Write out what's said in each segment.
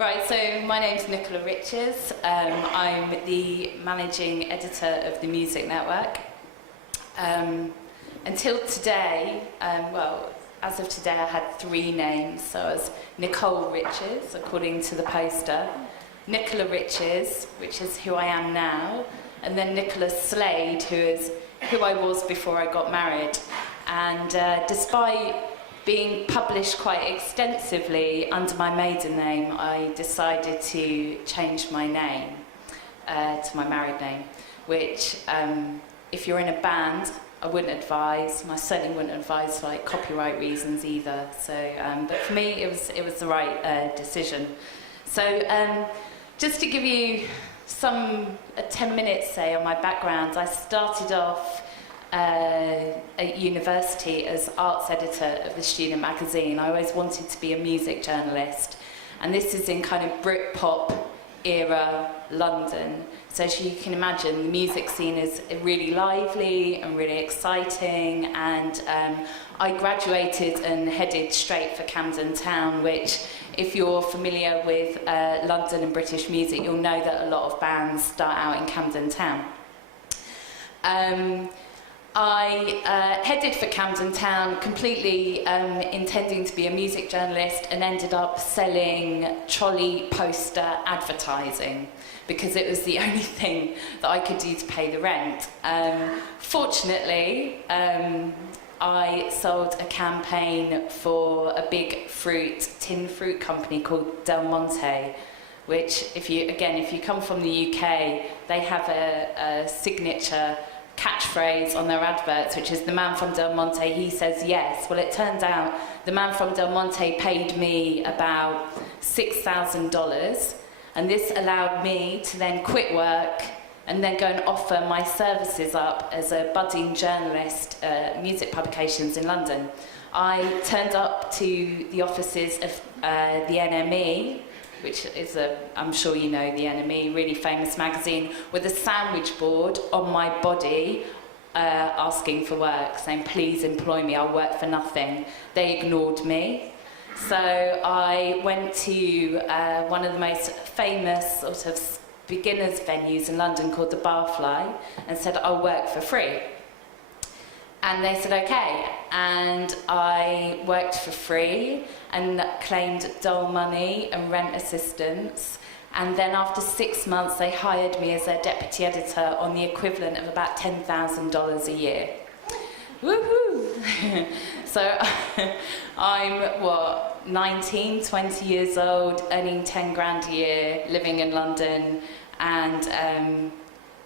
Right, so my name's Nicola Riches. I'm the managing editor of the Music Network. Until today, as of today, I had 3 names. So I was Nicola Riches, according to the poster, Nicola Riches, which is who I am now, and then Nicola Slade, who is who I was before I got married. And despite being published quite extensively under my maiden name, I decided to change my name to my married name, which, if you're in a band, I wouldn't advise. I certainly wouldn't advise for like copyright reasons either. So, but for me, it was the right decision. So, just to give you 10 minutes, say, on my background, I started off at university as arts editor of the student magazine. I always wanted to be a music journalist, and this is in kind of Britpop era London. So as you can imagine, the music scene is really lively and really exciting, and I graduated and headed straight for Camden Town, which, if you're familiar with London and British music, you'll know that a lot of bands start out in Camden Town. I headed for Camden Town completely intending to be a music journalist, and ended up selling trolley poster advertising because it was the only thing that I could do to pay the rent. Fortunately, I sold a campaign for a big tin fruit company called Del Monte, which, if you come from the UK, they have a signature catchphrase on their adverts, which is "the man from Del Monte, he says yes." Well, it turned out the man from Del Monte paid me about $6,000, and this allowed me to then quit work and then go and offer my services up as a budding journalist at music publications in London. I turned up to the offices of the NME, which is I'm sure you know the NME, really famous magazine, with a sandwich board on my body asking for work, saying, "Please employ me, I'll work for nothing." They ignored me. So I went to one of the most famous sort of beginners venues in London called the Barfly, and said, "I'll work for free." And they said, okay. And I worked for free and claimed dole money and rent assistance. And then after 6 months, they hired me as their deputy editor on the equivalent of about $10,000 a year. Woohoo! So I'm, 19, 20 years old, earning 10 grand a year, living in London, and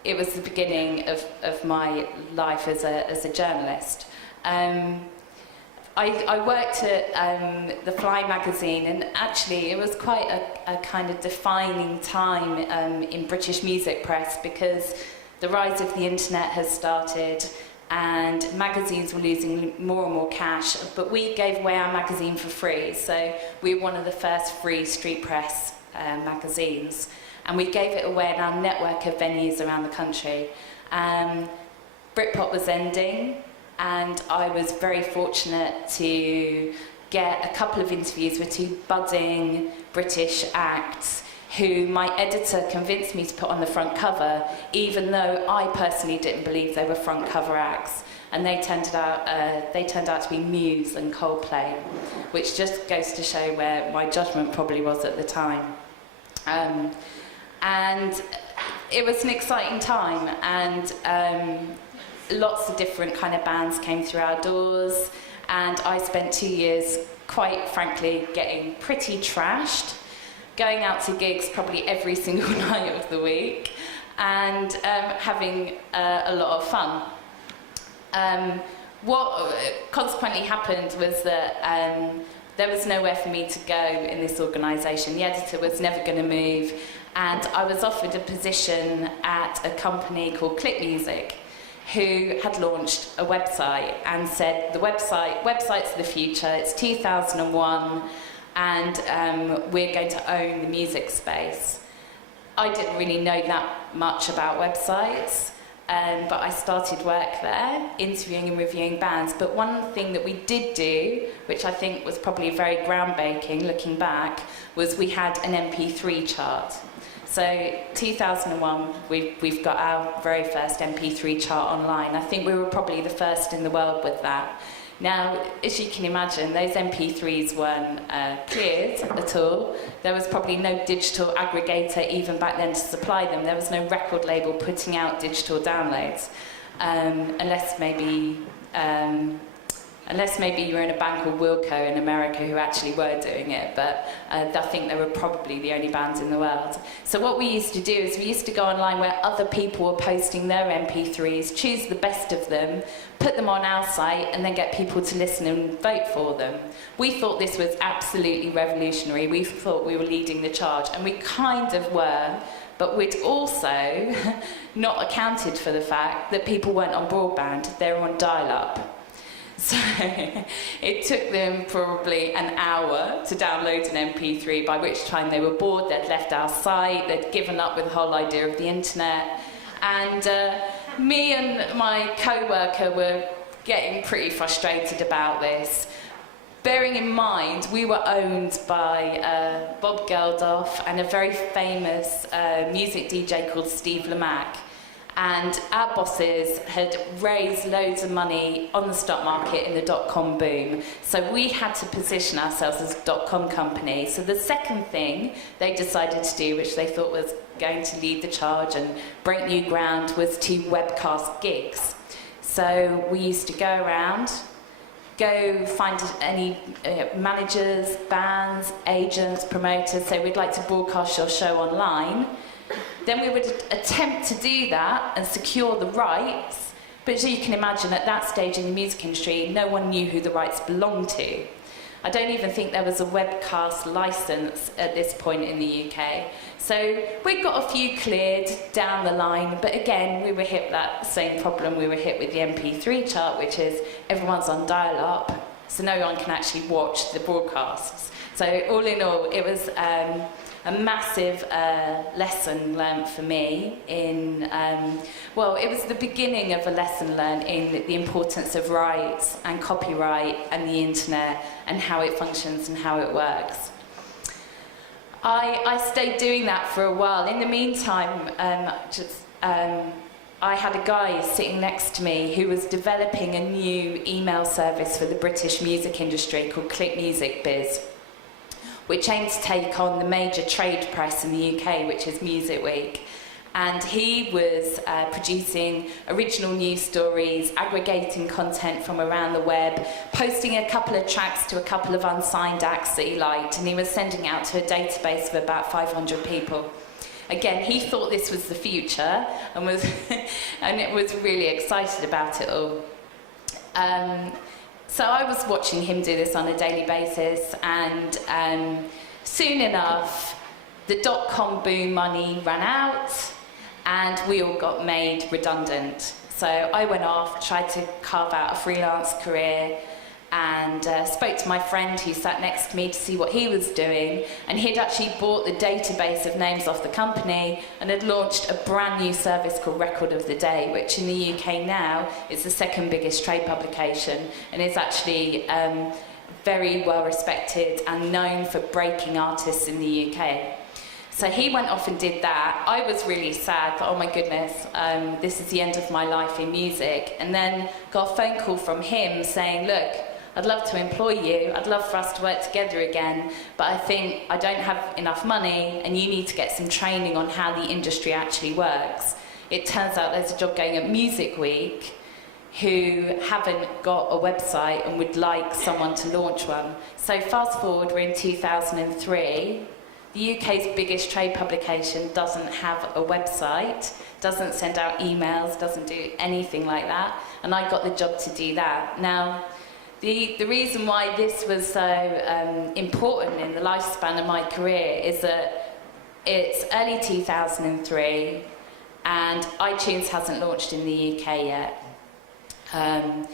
it was the beginning of my life as a journalist. I worked at the Fly magazine, and actually it was quite a kind of defining time in British music press, because the rise of the internet has started and magazines were losing more and more cash, but we gave away our magazine for free. So we were one of the first free street press magazines. And we gave it away in our network of venues around the country. Britpop was ending, and I was very fortunate to get a couple of interviews with 2 budding British acts who my editor convinced me to put on the front cover, even though I personally didn't believe they were front cover acts. And they turned out to be Muse and Coldplay, which just goes to show where my judgment probably was at the time. And it was an exciting time, and lots of different kind of bands came through our doors, and I spent 2 years, quite frankly, getting pretty trashed, going out to gigs probably every single night of the week, and having a lot of fun. What consequently happened was that there was nowhere for me to go in this organisation. The editor was never going to move, and I was offered a position at a company called Click Music, who had launched a website and said, the website's the future, it's 2001, and we're going to own the music space. I didn't really know that much about websites, But I started work there, interviewing and reviewing bands. But one thing that we did do, which I think was probably very groundbreaking looking back, was we had an MP3 chart. So 2001, we've got our very first MP3 chart online. I think we were probably the first in the world with that. Now, as you can imagine, those MP3s weren't cleared at all. There was probably no digital aggregator even back then to supply them. There was no record label putting out digital downloads, unless maybe you were in a band called Wilco in America who actually were doing it, but I think they were probably the only bands in the world. So what we used to do is we used to go online where other people were posting their MP3s, choose the best of them, put them on our site, and then get people to listen and vote for them. We thought this was absolutely revolutionary. We thought we were leading the charge, and we kind of were, but we'd also not accounted for the fact that people weren't on broadband, they were on dial-up. So it took them probably an hour to download an MP3, by which time they were bored, they'd left our site, they'd given up with the whole idea of the internet. And me and my co-worker were getting pretty frustrated about this. Bearing in mind, we were owned by Bob Geldof and a very famous music DJ called Steve Lamacq. And our bosses had raised loads of money on the stock market in the dot-com boom. So we had to position ourselves as a dot-com company. So the second thing they decided to do, which they thought was going to lead the charge and break new ground, was to webcast gigs. So we used to go around, go find any managers, bands, agents, promoters, say we'd like to broadcast your show online. Then we would attempt to do that and secure the rights, but as you can imagine, at that stage in the music industry, no one knew who the rights belonged to. I don't even think there was a webcast license at this point in the UK. So we got a few cleared down the line, but again, we were hit with that same problem we were hit with the MP3 chart, which is everyone's on dial-up, so no one can actually watch the broadcasts. So all in all, it was a massive lesson learned for me in, well, it was the beginning of a lesson learned in the importance of rights and copyright and the internet and how it functions and how it works. I stayed doing that for a while. In the meantime, I had a guy sitting next to me who was developing a new email service for the British music industry called Click Music Biz, which aimed to take on the major trade press in the UK, which is Music Week. And he was producing original news stories, aggregating content from around the web, posting a couple of tracks to a couple of unsigned acts that he liked, and he was sending out to a database of about 500 people. Again, he thought this was the future and was really excited about it all. So I was watching him do this on a daily basis, and soon enough, the dot-com boom money ran out, and we all got made redundant. So I went off, tried to carve out a freelance career, and spoke to my friend who sat next to me to see what he was doing, and he'd actually bought the database of names off the company and had launched a brand new service called Record of the Day, which in the UK now is the second biggest trade publication and is actually very well respected and known for breaking artists in the UK. So he went off and did that. I was really sad, thought, oh my goodness, this is the end of my life in music. And then got a phone call from him saying, look, I'd love to employ you, I'd love for us to work together again, but I think I don't have enough money and you need to get some training on how the industry actually works. It turns out there's a job going at Music Week who haven't got a website and would like someone to launch one. So fast forward, we're in 2003. The UK's biggest trade publication doesn't have a website, doesn't send out emails, doesn't do anything like that, and I got the job to do that. Now, the reason why this was so important in the lifespan of my career is that it's early 2003 and iTunes hasn't launched in the UK yet. And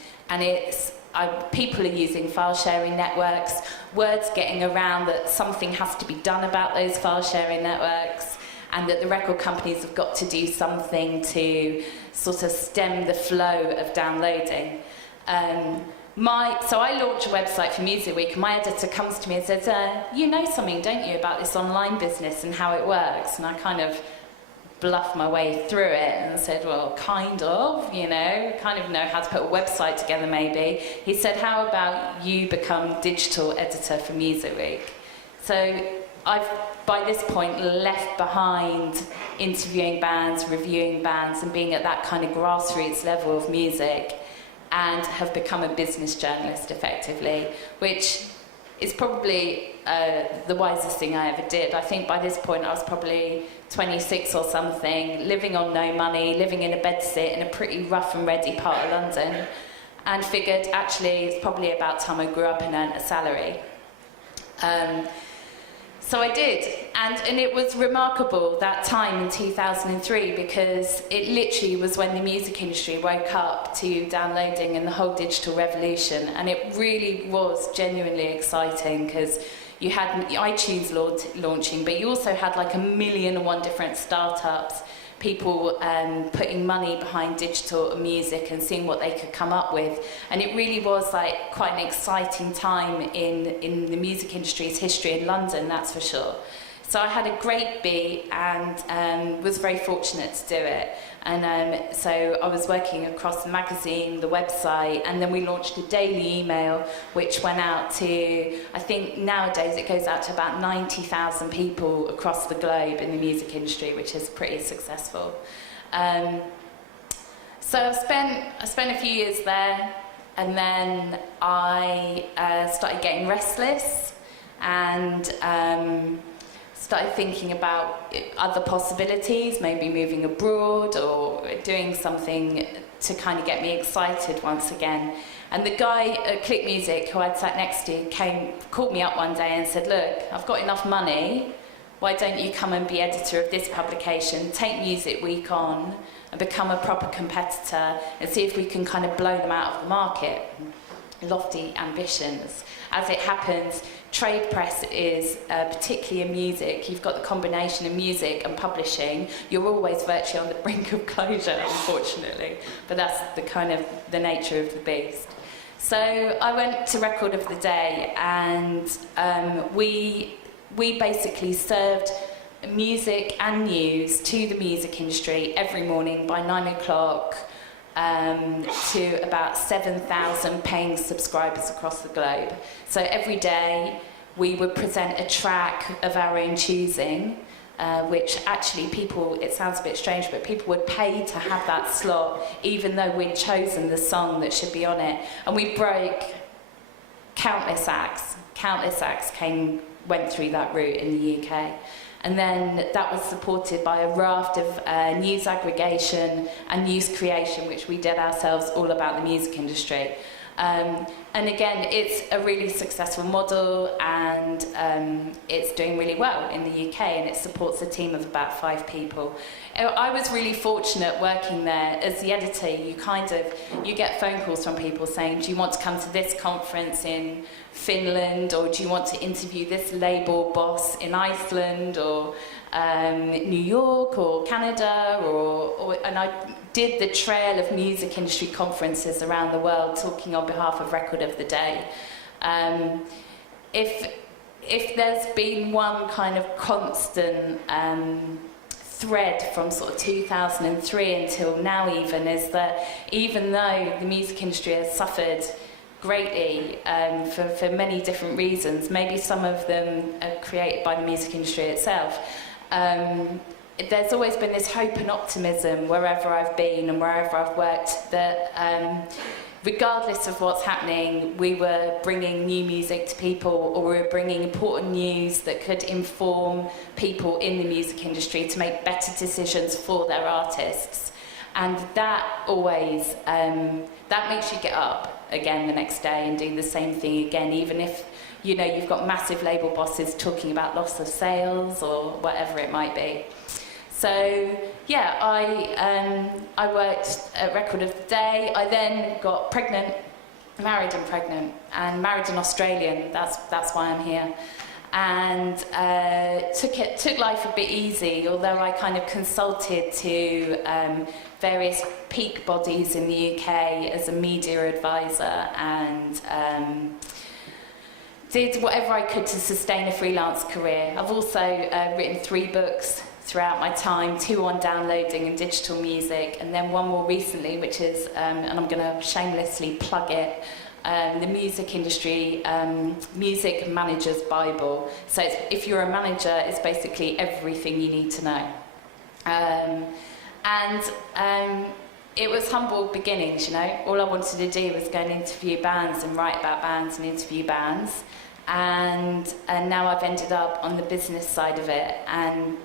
people are using file sharing networks, word's getting around that something has to be done about those file sharing networks, and that the record companies have got to do something to sort of stem the flow of downloading. So I launched a website for Music Week, and my editor comes to me and says, you know something, don't you, about this online business and how it works? And I kind of bluffed my way through it and said, well, kind of know how to put a website together maybe. He said, how about you become digital editor for Music Week? So I've, by this point, left behind interviewing bands, reviewing bands, and being at that kind of grassroots level of music, and have become a business journalist effectively, which is probably the wisest thing I ever did. I think by this point I was probably 26 or something, living on no money, living in a bedsit in a pretty rough and ready part of London, and figured actually it's probably about time I grew up and earned a salary. So I did, and it was remarkable that time in 2003, because it literally was when the music industry woke up to downloading and the whole digital revolution, and it really was genuinely exciting, because you had iTunes launching, but you also had like 1,000,001 different startups, people putting money behind digital music and seeing what they could come up with. And it really was like quite an exciting time in the music industry's history in London, that's for sure. So I had a great beat and was very fortunate to do it. And so I was working across the magazine, the website, and then we launched a daily email which went out to, I think nowadays it goes out to about 90,000 people across the globe in the music industry, which is pretty successful. So I spent a few years there, and then I started getting restless and started thinking about other possibilities, maybe moving abroad or doing something to kind of get me excited once again. And the guy at Click Music, who I'd sat next to, called me up one day and said, look, I've got enough money, why don't you come and be editor of this publication, take Music Week on and become a proper competitor and see if we can kind of blow them out of the market. Lofty ambitions. As it happens, trade press is, particularly in music, you've got the combination of music and publishing. You're always virtually on the brink of closure, unfortunately. But that's the kind of the nature of the beast. So I went to Record of the Day, and we basically served music and news to the music industry every morning by 9 o'clock. To about 7,000 paying subscribers across the globe. So every day we would present a track of our own choosing, which actually people, it sounds a bit strange, but people would pay to have that slot, even though we'd chosen the song that should be on it. And we broke countless acts. Countless acts went through that route in the UK. And then that was supported by a raft of news aggregation and news creation, which we did ourselves, all about the music industry. And again, it's a really successful model, and it's doing really well in the UK, and it supports a team of about 5 people. I was really fortunate working there. As the editor, you get phone calls from people saying, do you want to come to this conference in Finland, or do you want to interview this label boss in Iceland, or New York, or Canada, and I did the trail of music industry conferences around the world, talking on behalf of Record of the Day. If there's been one kind of constant thread from sort of 2003 until now even, is that even though the music industry has suffered greatly for many different reasons, maybe some of them are created by the music industry itself, there's always been this hope and optimism wherever I've been and wherever I've worked, that regardless of what's happening, we were bringing new music to people, or we were bringing important news that could inform people in the music industry to make better decisions for their artists. And that always, that makes you get up again the next day and do the same thing again, even if you've got massive label bosses talking about loss of sales or whatever it might be. So yeah, I worked at Record of the Day. I then got pregnant, married and pregnant, and married an Australian. That's why I'm here. and took life a bit easy, although I kind of consulted to various peak bodies in the UK as a media advisor, and did whatever I could to sustain a freelance career. I've also written 3 books throughout my time, 2 on downloading and digital music, and then 1 more recently, which is, and I'm going to shamelessly plug it, the music industry, Music Manager's Bible. So if you're a manager, it's basically everything you need to know. It was humble beginnings, you know. All I wanted to do was go and interview bands and write about bands and interview bands. And now I've ended up on the business side of it. And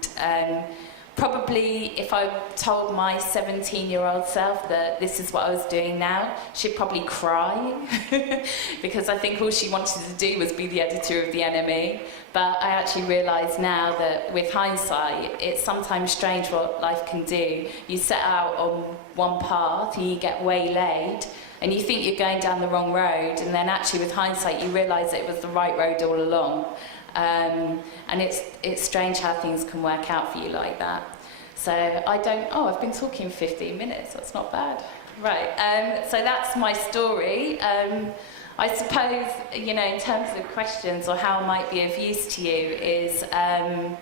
probably if I told my 17-year-old self that this is what I was doing now, she'd probably cry. Because I think all she wanted to do was be the editor of the NME. But I actually realise now that with hindsight, it's sometimes strange what life can do. You set out on one path and you get waylaid, and you think you're going down the wrong road, and then actually with hindsight you realise that it was the right road all along. And it's strange how things can work out for you like that. So I've been talking 15 minutes, that's not bad. Right, so that's my story. I suppose, you know, in terms of questions or how I might be of use to you is I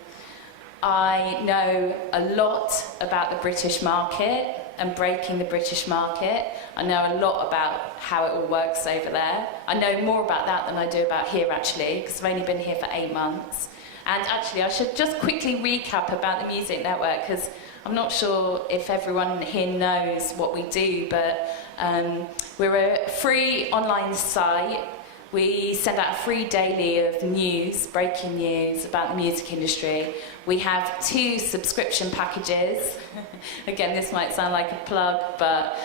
know a lot about the British market and breaking the British market. I know a lot about how it all works over there. I know more about that than I do about here, actually, because I've only been here for 8 months. And actually, I should just quickly recap about the Music Network, because I'm not sure if everyone here knows what we do, but we're a free online site. We send out a free daily of news, breaking news about the music industry. We have 2 subscription packages. Again, this might sound like a plug, but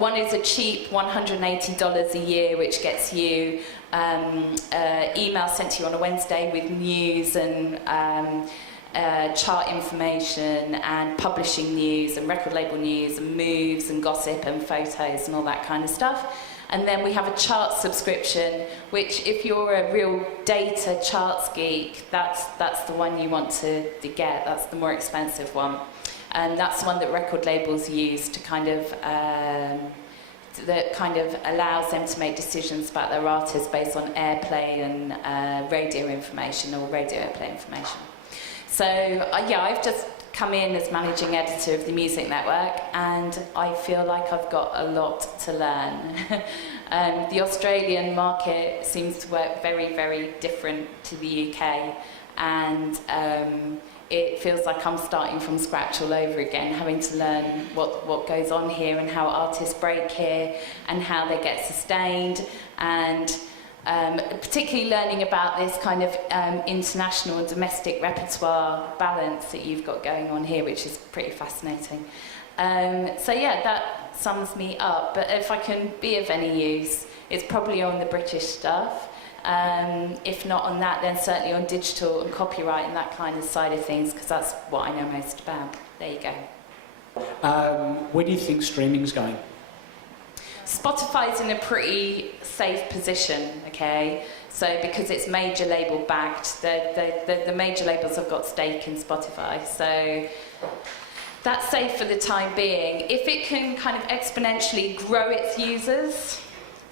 one is a cheap $180 a year, which gets you email sent to you on a Wednesday with news and chart information and publishing news and record label news and moves and gossip and photos and all that kind of stuff. And then we have a chart subscription, which if you're a real data charts geek, that's the one you want to get. That's the more expensive one. And that's the one that record labels use to that kind of allows them to make decisions about their artists based on airplay and radio information or radio airplay information. So I've just come in as managing editor of the Music Network, and I feel like I've got a lot to learn. The Australian market seems to work very, very different to the UK, and it feels like I'm starting from scratch all over again, having to learn what goes on here and how artists break here and how they get sustained, and particularly learning about this kind of international and domestic repertoire balance that you've got going on here, which is pretty fascinating. That sums me up. But if I can be of any use, it's probably on the British stuff. If not on that, then certainly on digital and copyright and that kind of side of things, because that's what I know most about. There you go. Where do you think streaming's going? Spotify's in a pretty safe position, okay? So because it's major label backed, the major labels have got stake in Spotify. So that's safe for the time being. If it can kind of exponentially grow its users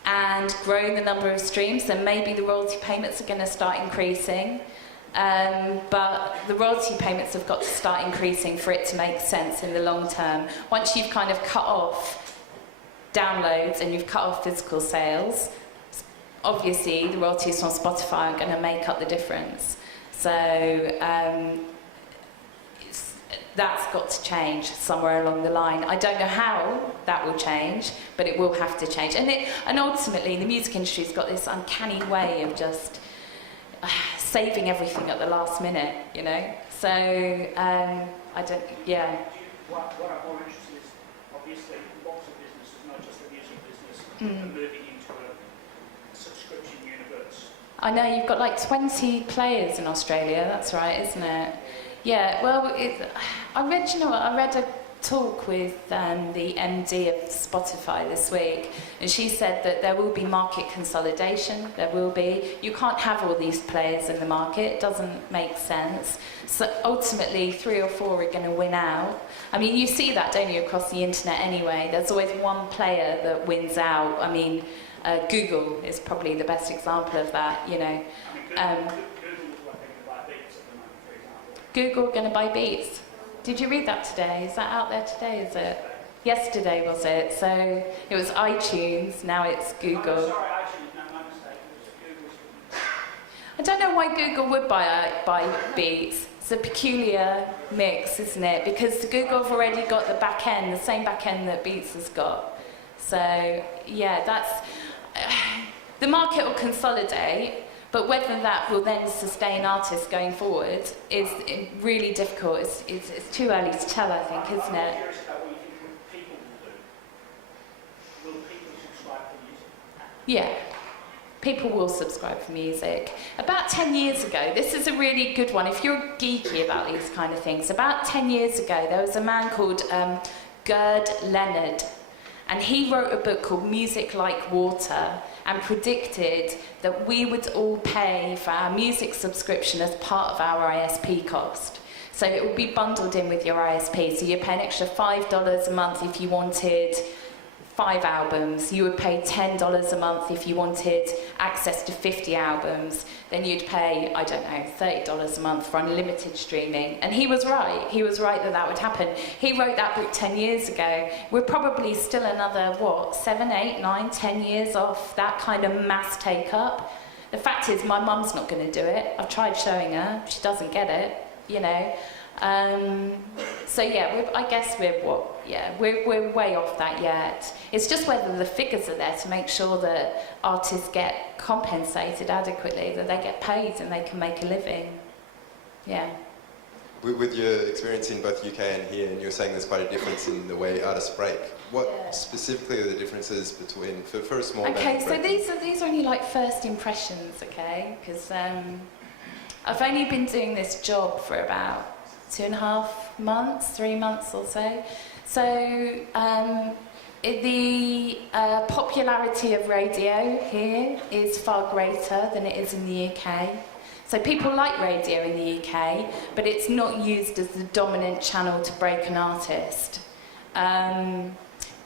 and grow the number of streams, then maybe the royalty payments are going to start increasing. But the royalty payments have got to start increasing for it to make sense in the long term. Once you've kind of cut off downloads and you've cut off physical sales, obviously the royalties from Spotify are going to make up the difference. So that's got to change somewhere along the line. I don't know how that will change, but it will have to change. And ultimately, the music industry's got this uncanny way of just saving everything at the last minute, you know? So, I don't, yeah. What I'm more interested in is, obviously, lots of businesses, not just the music business, are moving into a subscription universe. I know, you've got like 20 players in Australia, that's right, isn't it? Yeah, well, I read a talk with the MD of Spotify this week, and she said that there will be market consolidation. There will be. You can't have all these players in the market. It doesn't make sense. So ultimately, 3 or 4 are going to win out. I mean, you see that, don't you, across the internet anyway? There's always one player that wins out. I mean, Google is probably the best example of that, you know. Google going to buy Beats. Did you read that today? Is that out there today, is it? Yesterday, was it? So it was iTunes, now it's Google. Oh, sorry, iTunes, no, my mistake. It was I don't know why Google would buy Beats. It's a peculiar mix, isn't it? Because Google have already got the back end, the same back end that Beats has got. So, yeah, that's... the market will consolidate, but whether that will then sustain artists going forward is really difficult. It's too early to tell, I think, isn't it? I'm curious about what you think people will do. Will people subscribe to music? Yeah. People will subscribe for music. About 10 years ago, this is a really good one, if you're geeky about these kind of things, about 10 years ago, there was a man called Gerd Leonard, and he wrote a book called Music Like Water, and predicted that we would all pay for our music subscription as part of our ISP cost. So it would be bundled in with your ISP, so you'd pay an extra $5 a month if you wanted 5 albums. You would pay $10 a month if you wanted access to 50 albums. Then you'd pay, I don't know, $30 a month for unlimited streaming. And he was right. He was right that that would happen. He wrote that book 10 years ago. We're probably still another, 7, 8, 9, 10 years off that kind of mass take-up. The fact is, my mum's not going to do it. I've tried showing her. She doesn't get it, you know. So yeah, I guess we're way off that yet. It's just whether the figures are there to make sure that artists get compensated adequately, that they get paid and they can make a living. Yeah. With your experience in both UK and here, and you're saying there's quite a difference in the way artists break. What specifically are the differences between for a small band? Okay, so these are only like first impressions, okay? Because I've only been doing this job for about 2.5 months, 3 months or so. So the popularity of radio here is far greater than it is in the UK. So people like radio in the UK, but it's not used as the dominant channel to break an artist.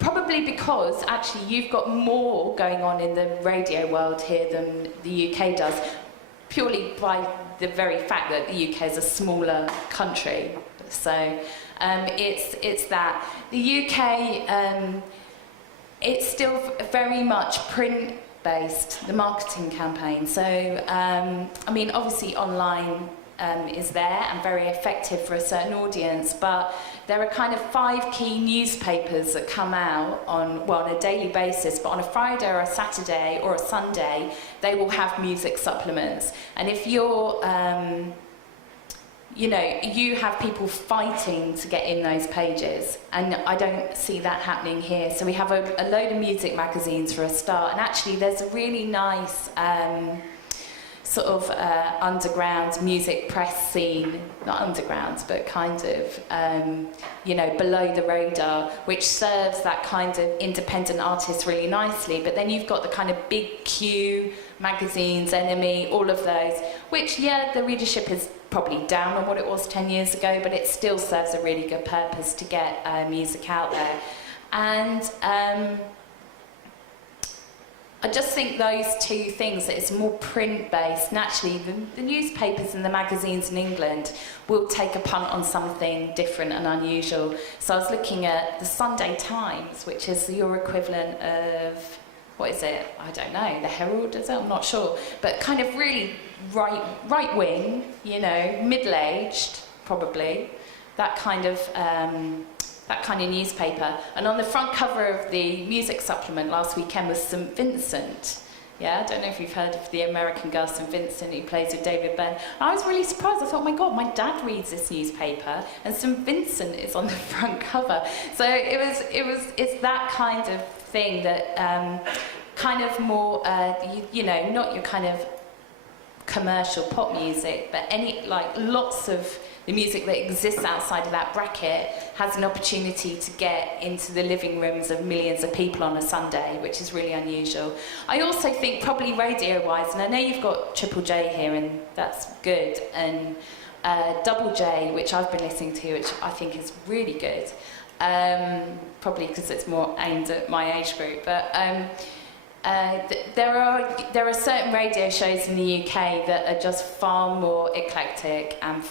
Probably because actually you've got more going on in the radio world here than the UK does, purely by the very fact that the UK is a smaller country. So it's that. The UK, it's still very much print-based, the marketing campaign. So, I mean, obviously online is there and very effective for a certain audience, but there are kind of 5 key newspapers that come out on a daily basis, but on a Friday or a Saturday or a Sunday, they will have music supplements. And if you're, you have people fighting to get in those pages, and I don't see that happening here. So we have a load of music magazines for a start, and actually there's a really nice sort of underground music press scene, not underground, but kind of, below the radar, which serves that kind of independent artist really nicely. But then you've got the kind of big Q magazines, Enemy, all of those, which, the readership is probably down on what it was 10 years ago, but it still serves a really good purpose to get music out there. And I just think those 2 things, that it's more print-based. Naturally, the newspapers and the magazines in England will take a punt on something different and unusual. So I was looking at the Sunday Times, which is your equivalent of, what is it? I don't know, the Herald, is it? I'm not sure. But kind of really right-wing, middle-aged, probably, that kind of newspaper. And on the front cover of the music supplement last weekend was St. Vincent. Yeah, I don't know if you've heard of the American girl St. Vincent, who plays with David Byrne. I was really surprised. I thought, oh my God, my dad reads this newspaper, and St. Vincent is on the front cover. So it's that kind of thing that kind of more, not your kind of commercial pop music, but lots of the music that exists outside of that bracket has an opportunity to get into the living rooms of millions of people on a Sunday, which is really unusual. I also think probably radio-wise, and I know you've got Triple J here, and that's good, and Double J, which I've been listening to, which I think is really good, probably because it's more aimed at my age group, but there are certain radio shows in the UK that are just far more eclectic and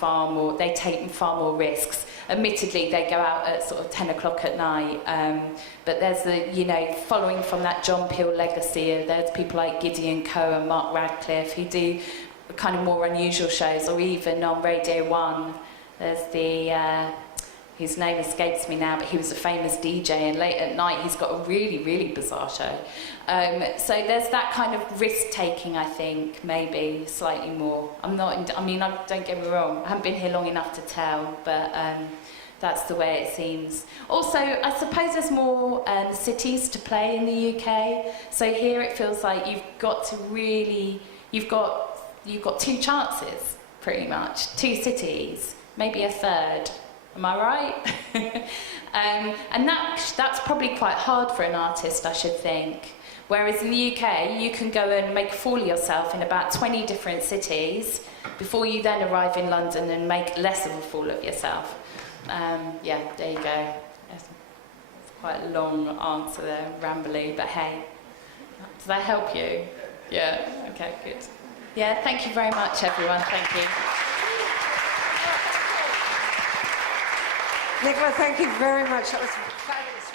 they take far more risks. Admittedly, they go out at sort of 10 o'clock at night, but there's following from that John Peel legacy, there's people like Gideon Coe and Mark Radcliffe who do kind of more unusual shows, or even on Radio 1, there's his name escapes me now, but he was a famous DJ, and late at night he's got a really, really bizarre show. So there's that kind of risk-taking, I think, maybe slightly more. Don't get me wrong, I haven't been here long enough to tell, but that's the way it seems. Also, I suppose there's more cities to play in the UK. So here it feels like you've got 2 chances, pretty much. 2 cities, maybe a third. Am I right? And that's probably quite hard for an artist, I should think. Whereas in the UK, you can go and make a fool of yourself in about 20 different cities before you then arrive in London and make less of a fool of yourself. Yeah, there you go. That's quite a long answer there, rambly, but hey. Does that help you? Yeah, okay, good. Yeah, thank you very much, everyone. Thank you. Nicola, thank you very much. That was fabulous.